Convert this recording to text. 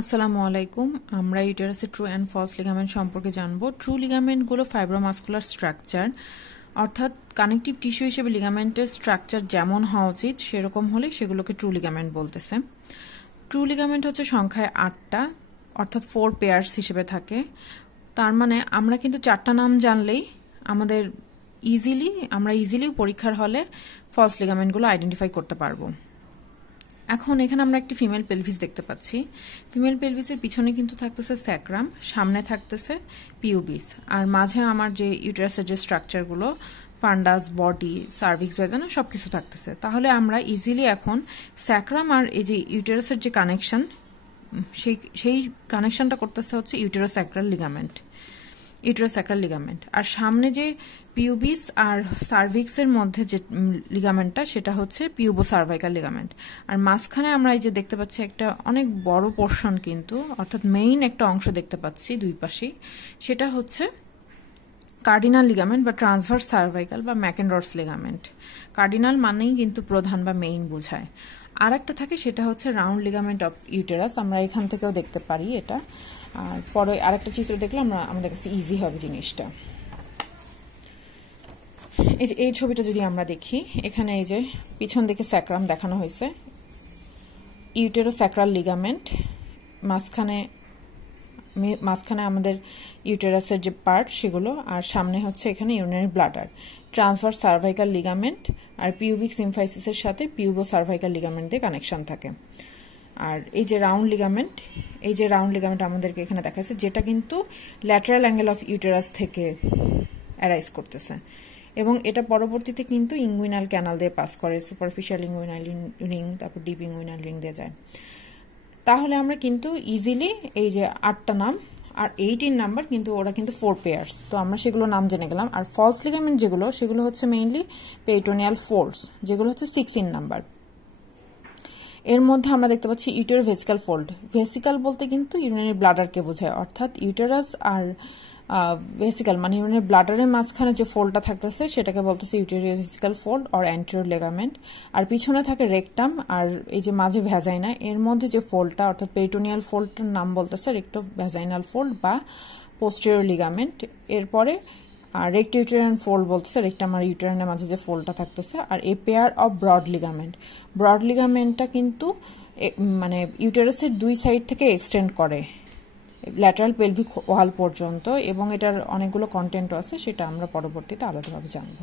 আসসালামু আলাইকুম। আমরা ইউটেরাসের ট্রু অ্যান্ড ফলস লিগামেন্ট সম্পর্কে জানব। ট্রু লিগামেন্টগুলো ফাইব্রোমাস্কুলার স্ট্রাকচার, অর্থাৎ কানেকটিভ টিস্যু হিসেবে লিগামেন্টের স্ট্রাকচার যেমন হওয়া উচিত সেরকম হলে সেগুলোকে ট্রু লিগামেন্ট বলতেছে। ট্রু লিগামেন্ট হচ্ছে সংখ্যায় 8টা, অর্থাৎ 4 পেয়ার্স হিসেবে থাকে। তার মানে আমরা কিন্তু 4টা নাম জানলেই আমরা ইজিলি পরীক্ষার হলে ফলস লিগামেন্টগুলো আইডেন্টিফাই করতে পারবো। এখন এখানে আমরা একটি ফিমেল পেলভিস দেখতে পাচ্ছি। ফিমেল পেলভিসের পিছনে কিন্তু থাকতেছে স্যাক্রাম, সামনে থাকতেছে পিউবিস, আর মাঝে আমার যে ইউটেরাসের যে স্ট্রাকচারগুলো ফান্ডাস, বডি, সার্ভিক্স, ভেজানা সবকিছু থাকতেছে। তাহলে আমরা ইজিলি এখন স্যাক্রাম আর এই যে ইউটেরাসের যে কানেকশন, সেই কানেকশনটা করতেছে হচ্ছে ইউটেরোস্যাক্রাল লিগামেন্ট। আর সামনে যে পিউবিস আর সার্ভিক্সের মধ্যে যে লিগামেন্টটা সেটা হচ্ছে পিউবোসার্ভাইকাল লিগামেন্ট। আর মাঝখানে আমরা এই যে দেখতে পাচ্ছি একটা অনেক বড় পোর্শন, কিন্তু অর্থাৎ মেইন একটা অংশ দেখতে পাচ্ছি দুই পাশেই, সেটা হচ্ছে কার্ডিনাল লিগামেন্ট বা ট্রান্সভার্স সার্ভাইকাল বা ম্যাকেনরস লিগামেন্ট। কার্ডিনাল মানেই কিন্তু প্রধান বা মেইন বোঝায়। আর একটা থাকে সেটা হচ্ছে রাউন্ড লিগামেন্ট অফ ইউটেরাস, আমরা এখান থেকেও দেখতে পারি এটা। আর পরে আরেকটা চিত্র দেখলে আমাদের কাছে ইজি হবে জিনিসটা। এই ছবিটা যদি আমরা দেখি, এখানে এই যে পিছন দিকে স্যাক্রাম দেখানো হয়েছে, ইউটেরোস্যাক্রাল লিগামেন্ট, মাঝখানে আমাদের ইউটেরাসের যে পার্ট সেগুলো, আর সামনে হচ্ছে এখানে urinary bladder. Transverse cervical ligament আর পিউবিক সিম্ফাইসিসের সাথে পিউবো সার্ভাইকাল লিগামেন্ট দিয়ে কানেকশন থাকে। আর এই যে রাউন্ড লিগামেন্ট আমাদেরকে এখানে দেখাচ্ছে, যেটা কিন্তু ল্যাটারাল অ্যাঙ্গেল অফ ইউটেরাস থেকে অ্যারাইজ করতেছে, এবং এটা পরবর্তীতে কিন্তু ইঙ্গুইনাল ক্যানাল দিয়ে পাস করে, সুপারফিশিয়াল ইঙ্গুইনাল রিং, তারপর ডিপ ইঙ্গুইনাল রিং দিয়ে যায়। তাহলে আমরা কিন্তু ইজিলি এই যে 8টা নাম আর 18 নাম্বার, কিন্তু ওরা কিন্তু 4 পেয়ার্স, তো আমরা সেগুলো নাম জেনে গেলাম। আর ফলস লিগামেন্ট সেগুলো হচ্ছে মেইনলি পেরিটোনিয়াল ফোল্ডস, যেগুলো হচ্ছে 16 নাম্বার। এর মধ্যে আমরা দেখতে পাচ্ছি ইউটেরো ভেসিকাল ফোল্ড। ভেসিকাল বলতে কিন্তু ইউরিনারি ব্লাডারকে বোঝায়, অর্থাৎ ইউটেরাস আর ভেসিকাল মানে ইউরিনারি ব্লাডারের মাঝখানে যে ফোল্ডটা থাকতেছে সেটাকে বলতেছে ইউটেরিও vesicle fold or anterior ligament. আর পিছনে থাকে রেকটাম, আর এই যে মাঝে ভ্যাজাইনা, এর মধ্যে যে ফোল্ডটা অর্থাৎ পেরিটোনিয়াল ফোল্ডটার নাম বলতেছে রেক্টো ভ্যাজাইনাল ফোল্ড বা পোস্টেরিয়র লিগামেন্ট। এরপরে রেক্টো ইউটেরাইন ফোল্ড বলতেছে রেকটাম আর ইউটেরাইনের মাঝে যে ফোল্ডটা থাকতেছে। আর এ পেয়ার অফ ব্রড লিগামেন্টটা কিন্তু মানে ইউটেরাসের দুই সাইড থেকে এক্সটেন্ড করে ল্যাটারাল পেলভিক ওয়াল পর্যন্ত, এবং এটার অনেকগুলো কন্টেন্টও আছে, সেটা আমরা পরবর্তীতে আলাদাভাবে জানবো।